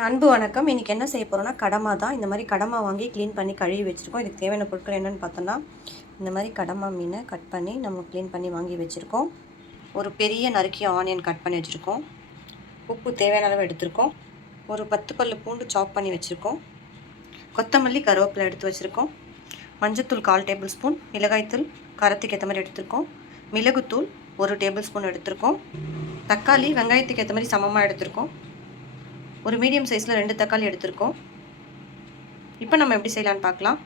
அன்பு வணக்கம். இன்றைக்கி என்ன செய்ய போகிறோன்னா கடமா தான். இந்த மாதிரி கடமா வாங்கி க்ளீன் பண்ணி கழுவி வச்சுருக்கோம். இதுக்கு தேவையான பொருட்கள் என்னென்னு பார்த்தோன்னா, இந்த மாதிரி கடமா மீனை கட் பண்ணி நம்ம க்ளீன் பண்ணி வாங்கி வச்சுருக்கோம். ஒரு பெரிய நறுக்கிய ஆனியன் கட் பண்ணி வச்சுருக்கோம். உப்பு தேவையான அளவு எடுத்துருக்கோம். ஒரு 10 பல்லு பூண்டு சாப் பண்ணி வச்சுருக்கோம். கொத்தமல்லி கருவேப்பிலை எடுத்து வச்சுருக்கோம். மஞ்சத்தூள் 1/4 டேபிள் ஸ்பூன், மிளகாய்த்தூள் காரத்துக்கு ஏற்ற மாதிரி எடுத்துருக்கோம். மிளகுத்தூள் 1 டேபிள் ஸ்பூன் எடுத்துருக்கோம். தக்காளி வெங்காயத்துக்கு ஏற்ற மாதிரி சமமாக எடுத்துருக்கோம். ஒரு மீடியம் சைஸில் 2 தக்காளி எடுத்துருக்கோம். இப்போ நம்ம எப்படி செய்யலான்னு பார்க்கலாம்.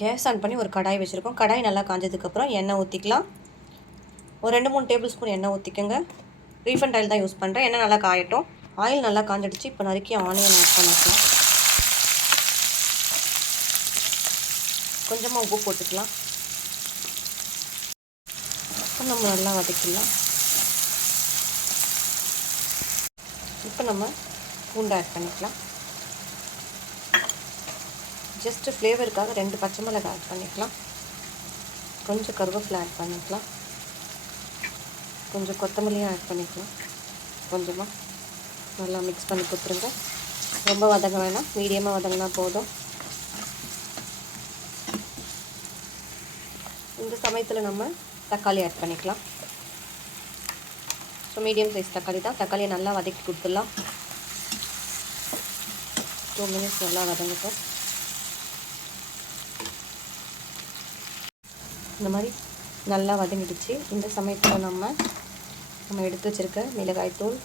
கேஸ் ஆன் பண்ணி ஒரு கடாய் வச்சுருக்கோம். கடாய் நல்லா காஞ்சதுக்கப்புறம் எண்ணெய் ஊற்றிக்கலாம். ஒரு 2-3 டேபிள் ஸ்பூன் எண்ணெய் ஊற்றிக்கோங்க. ரீஃபண்ட் ஆயில் தான் யூஸ் பண்ணுறேன். எண்ணெய் நல்லா காயட்டும். ஆயில் நல்லா காஞ்சிடுச்சு. இப்போ நறுக்கி ஆனியன் ஆட் பண்ணிக்கலாம். கொஞ்சமாக உப்பு போட்டுக்கலாம். இப்போ நம்ம நல்லா வதக்கிடலாம். இப்போ நம்ம பூண்டு ஆட் பண்ணிக்கலாம். ஜஸ்ட்டு ஃப்ளேவருக்காக 2 பச்சை மிளகாய் ஆட் பண்ணிக்கலாம். கொஞ்சம் கருவேப்பிலை ஆட் பண்ணிக்கலாம். கொஞ்சம் கொத்தமல்லியும் ஆட் பண்ணிக்கலாம். கொஞ்சமாக நல்லா மிக்ஸ் பண்ணி கொடுத்துருங்க. ரொம்ப வதங்க வேணாம், மீடியமாக வதங்கினா போதும். இந்த சமயத்தில் நம்ம தக்காளி ஆட் பண்ணிக்கலாம். ஸோ மீடியம் சைஸ் தக்காளி தான். தக்காளியை நல்லா வதக்கி கொடுத்துடலாம். 2 மினிட்ஸ் நல்லா வதங்கட்டும். இந்த மாதிரி நல்லா வதங்கிடுச்சு. இந்த சமயத்தில் நம்ம எடுத்து வச்சுருக்க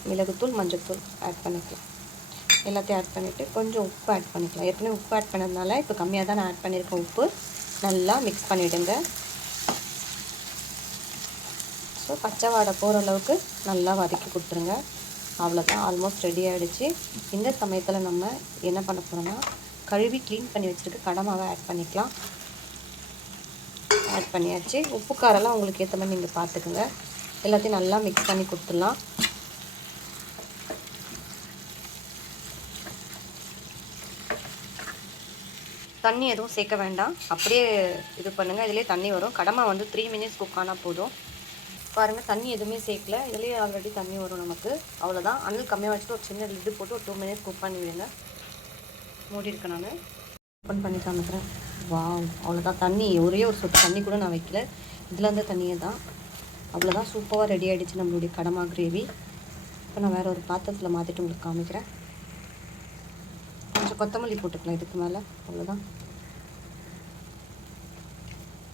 மிளகுத்தூள் மஞ்சள்தூள் ஆட் பண்ணிக்கலாம். எல்லாத்தையும் ஆட் பண்ணிவிட்டு கொஞ்சம் உப்பு ஆட் பண்ணிக்கலாம். ஏற்கனவே உப்பு ஆட் பண்ணதுனால இப்போ கம்மியாக தான் நான் ஆட் பண்ணியிருக்கேன். உப்பு நல்லா மிக்ஸ் பண்ணிவிடுங்க. ஸோ பச்சை வாடை போகிற அளவுக்கு நல்லா வதக்கி கொடுத்துருங்க. அவ்வளோதான், ஆல்மோஸ்ட் ரெடி ஆகிடுச்சு. இந்த சமயத்தில் நம்ம என்ன பண்ண போகிறோம்னா, கழுவி க்ளீன் பண்ணி வச்சுருக்க கடமாவை ஆட் பண்ணிக்கலாம். ஆட் பண்ணியாச்சு. உப்பு காரெல்லாம் உங்களுக்கு ஏற்ற மாதிரி நீங்கள் பார்த்துக்குங்க. எல்லாத்தையும் நல்லா மிக்ஸ் பண்ணி கொடுத்துடலாம். தண்ணி எதுவும் சேர்க்க வேண்டாம், அப்படியே இது பண்ணுங்கள். இதிலே தண்ணி வரும். கடமா 3 மினிட்ஸ் குக் ஆனால் போதும். பாருங்கள், தண்ணி எதுவுமே சேர்க்கல. இதுலேயே ஆல்ரெடி தண்ணி வரும் நமக்கு. அவ்வளோதான். அனல் கம்மியாக வச்சுட்டு ஒரு சின்ன லிட்டு போட்டு ஒரு 2 மினிட்ஸ் குக் பண்ணி விடுங்க. மூடி இருக்கேன். நான் ஓப்பன் பண்ணி காமிக்கிறேன். வாவ், அவ்வளோதான். தண்ணி ஒரே ஒரு சொட்டு தண்ணி கூட நான் வைக்கல. இதில் இருந்த தண்ணியை தான். அவ்வளோதான், சூப்பராக ரெடி ஆகிடுச்சு நம்மளுடைய கடமா கிரேவி. இப்போ நான் வேறு ஒரு பாத்திரத்தில் மாற்றிட்டு உங்களுக்கு காமிக்கிறேன். கொஞ்சம் கொத்தமல்லி போட்டுக்கலாம் இதுக்கு மேலே. அவ்வளோதான்.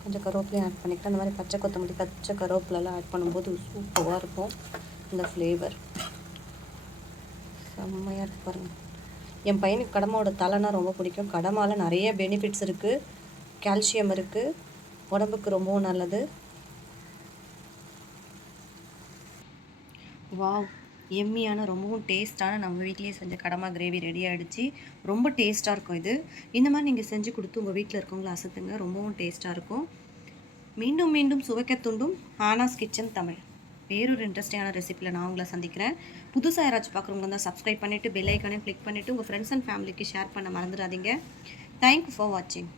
கொஞ்சம் கருவேப்பிலையும் ஆட் பண்ணிக்கலாம். இந்த மாதிரி பச்சை கொத்தமல்லி பச்சை கருவேப்பிலெல்லாம் ஆட் பண்ணும்போது சூப்பராக இருக்கும் இந்த ஃப்ளேவர். செம்மையாக இருக்கு பாருங்கள். என் பையனுக்கு கடமாவோட தலைனா ரொம்ப பிடிக்கும். கடமாவில் நிறைய பெனிஃபிட்ஸ் இருக்குது. கால்சியம் இருக்குது, உடம்புக்கு ரொம்பவும் நல்லது. வாவ், எம்மியான ரொம்பவும் டேஸ்ட்டான நம்ம வீட்லேயே செஞ்ச கடமா கிரேவி ரெடி ஆகிடுச்சு. ரொம்ப டேஸ்ட்டாக இருக்கும் இது. இந்த மாதிரி நீங்கள் செஞ்சு கொடுத்து உங்கள் வீட்டில் இருக்கவங்கள அசத்துங்க. ரொம்பவும் டேஸ்ட்டாக இருக்கும். மீண்டும் மீண்டும் சுவைக்க தூண்டும் ஆனாஸ் கிச்சன் தமிழ் வேறொரு இன்ட்ரெஸ்டிங்கான ரெசிபியில் நான் உங்களை சந்திக்கிறேன். புதுசாக யாராச்சும் பார்க்குறவங்க தான் சப்ஸ்கிரைப் பண்ணிவிட்டு பெல் ஐக்கானே கிளிக் பண்ணிவிட்டு உங்கள் ஃப்ரெண்ட்ஸ் அண்ட் ஃபேமிலிக்கு ஷேர் பண்ண மறந்துடாதீங்க. தேங்க்யூ ஃபார் வாட்சிங்.